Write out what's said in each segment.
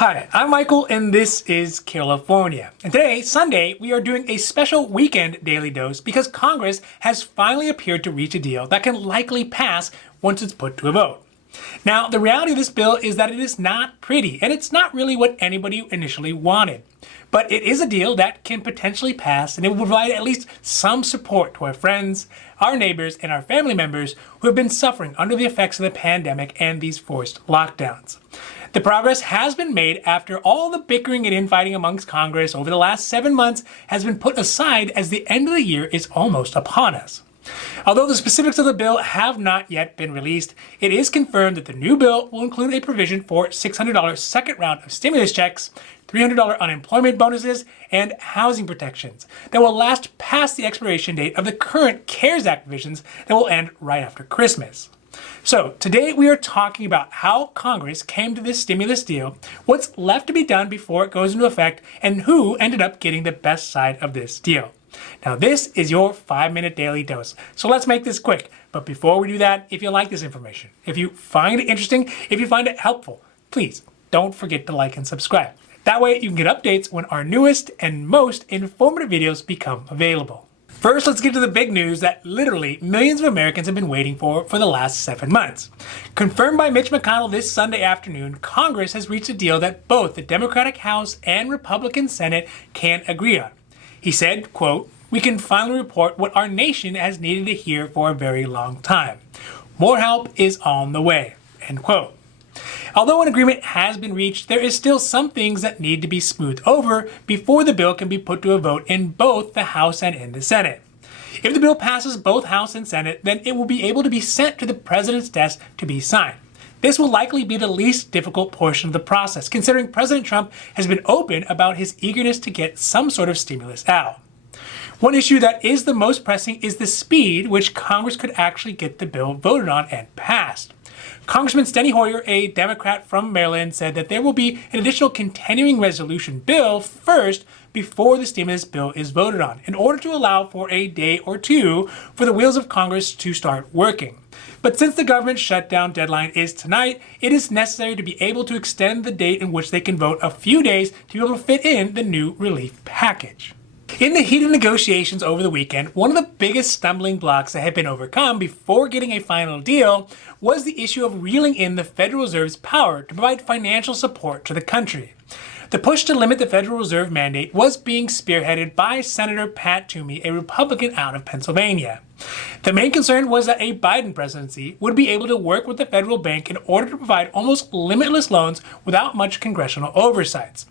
Hi, I'm Michael and this is Carelifornia. And today, Sunday, we are doing a special weekend daily dose because Congress has finally appeared to reach a deal that can likely pass once it's put to a vote. Now, the reality of this bill is that it is not pretty and it's not really what anybody initially wanted. But it is a deal that can potentially pass and it will provide at least some support to our friends, our neighbors, and our family members who have been suffering under the effects of the pandemic and these forced lockdowns. The progress has been made after all the bickering and infighting amongst Congress over the last 7 months has been put aside as the end of the year is almost upon us. Although the specifics of the bill have not yet been released, it is confirmed that the new bill will include a provision for $600 second round of stimulus checks, $300 unemployment bonuses, and housing protections that will last past the expiration date of the current CARES Act provisions that will end right after Christmas. So today we are talking about how Congress came to this stimulus deal, what's left to be done before it goes into effect, and who ended up getting the best side of this deal. Now this is your 5-minute daily dose, so let's make this quick. But before we do that, if you like this information, if you find it interesting, if you find it helpful, please don't forget to like and subscribe. That way you can get updates when our newest and most informative videos become available. First, let's get to the big news that literally millions of Americans have been waiting for the last 7 months. Confirmed by Mitch McConnell this Sunday afternoon, Congress has reached a deal that both the Democratic House and Republican Senate can agree on. He said, quote, "We can finally report what our nation has needed to hear for a very long time. More help is on the way," end quote. Although an agreement has been reached, there is still some things that need to be smoothed over before the bill can be put to a vote in both the House and in the Senate. If the bill passes both House and Senate, then it will be able to be sent to the President's desk to be signed. This will likely be the least difficult portion of the process, considering President Trump has been open about his eagerness to get some sort of stimulus out. One issue that is the most pressing is the speed which Congress could actually get the bill voted on and passed. Congressman Steny Hoyer, a Democrat from Maryland, said that there will be an additional continuing resolution bill first before the stimulus bill is voted on, in order to allow for a day or two for the wheels of Congress to start working. But since the government shutdown deadline is tonight, it is necessary to be able to extend the date in which they can vote a few days to be able to fit in the new relief package. In the heat of negotiations over the weekend, one of the biggest stumbling blocks that had been overcome before getting a final deal was the issue of reeling in the Federal Reserve's power to provide financial support to the country. The push to limit the Federal Reserve mandate was being spearheaded by Senator Pat Toomey, a Republican out of Pennsylvania. The main concern was that a Biden presidency would be able to work with the federal bank in order to provide almost limitless loans without much congressional oversights.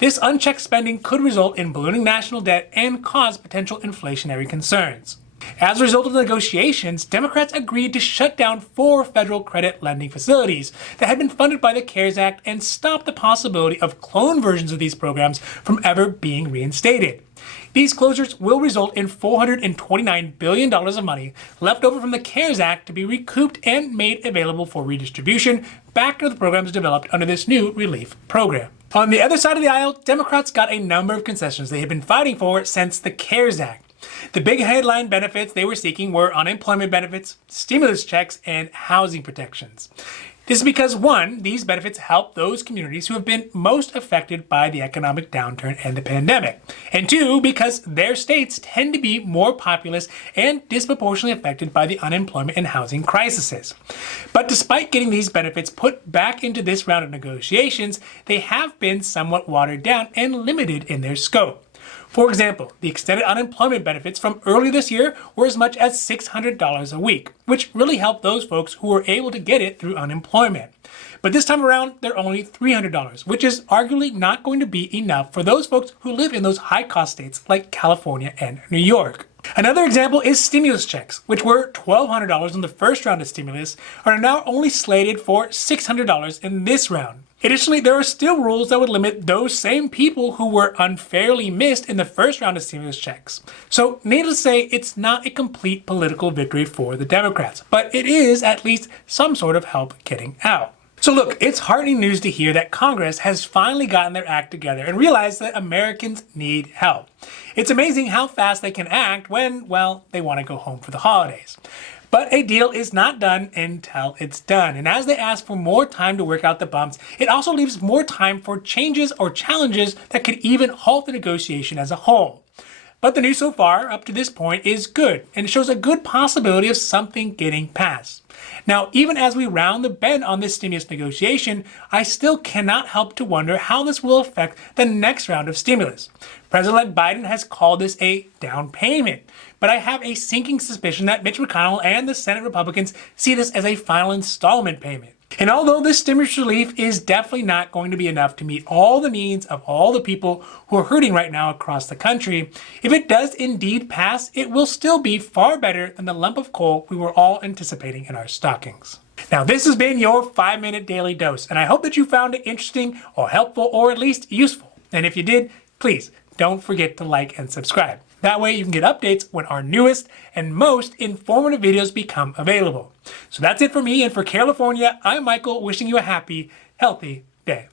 This unchecked spending could result in ballooning national debt and cause potential inflationary concerns. As a result of the negotiations, Democrats agreed to shut down 4 federal credit lending facilities that had been funded by the CARES Act and stop the possibility of clone versions of these programs from ever being reinstated. These closures will result in $429 billion of money left over from the CARES Act to be recouped and made available for redistribution back to the programs developed under this new relief program. On the other side of the aisle, Democrats got a number of concessions they had been fighting for since the CARES Act. The big headline benefits they were seeking were unemployment benefits, stimulus checks, and housing protections. This is because, one, these benefits help those communities who have been most affected by the economic downturn and the pandemic. And two, because their states tend to be more populous and disproportionately affected by the unemployment and housing crises. But despite getting these benefits put back into this round of negotiations, they have been somewhat watered down and limited in their scope. For example, the extended unemployment benefits from earlier this year were as much as $600 a week, which really helped those folks who were able to get it through unemployment. But this time around, they're only $300, which is arguably not going to be enough for those folks who live in those high-cost states like California and New York. Another example is stimulus checks, which were $1,200 in the first round of stimulus, are now only slated for $600 in this round. Additionally, there are still rules that would limit those same people who were unfairly missed in the first round of stimulus checks. So, needless to say, it's not a complete political victory for the Democrats, but it is at least some sort of help getting out. So look, it's heartening news to hear that Congress has finally gotten their act together and realized that Americans need help. It's amazing how fast they can act when, well, they want to go home for the holidays. But a deal is not done until it's done. And as they ask for more time to work out the bumps, it also leaves more time for changes or challenges that could even halt the negotiation as a whole. But the news so far up to this point is good, and it shows a good possibility of something getting passed. Now, even as we round the bend on this stimulus negotiation, I still cannot help to wonder how this will affect the next round of stimulus. President Biden has called this a down payment, but I have a sinking suspicion that Mitch McConnell and the Senate Republicans see this as a final installment payment. And although this stimulus relief is definitely not going to be enough to meet all the needs of all the people who are hurting right now across the country, if it does indeed pass, it will still be far better than the lump of coal we were all anticipating in our stockings. Now, this has been your 5-minute daily dose, and I hope that you found it interesting or helpful or at least useful. And if you did, please don't forget to like and subscribe. That way you can get updates when our newest and most informative videos become available. So that's it for me, and for Carelifornia, I'm Michael, wishing you a happy, healthy day.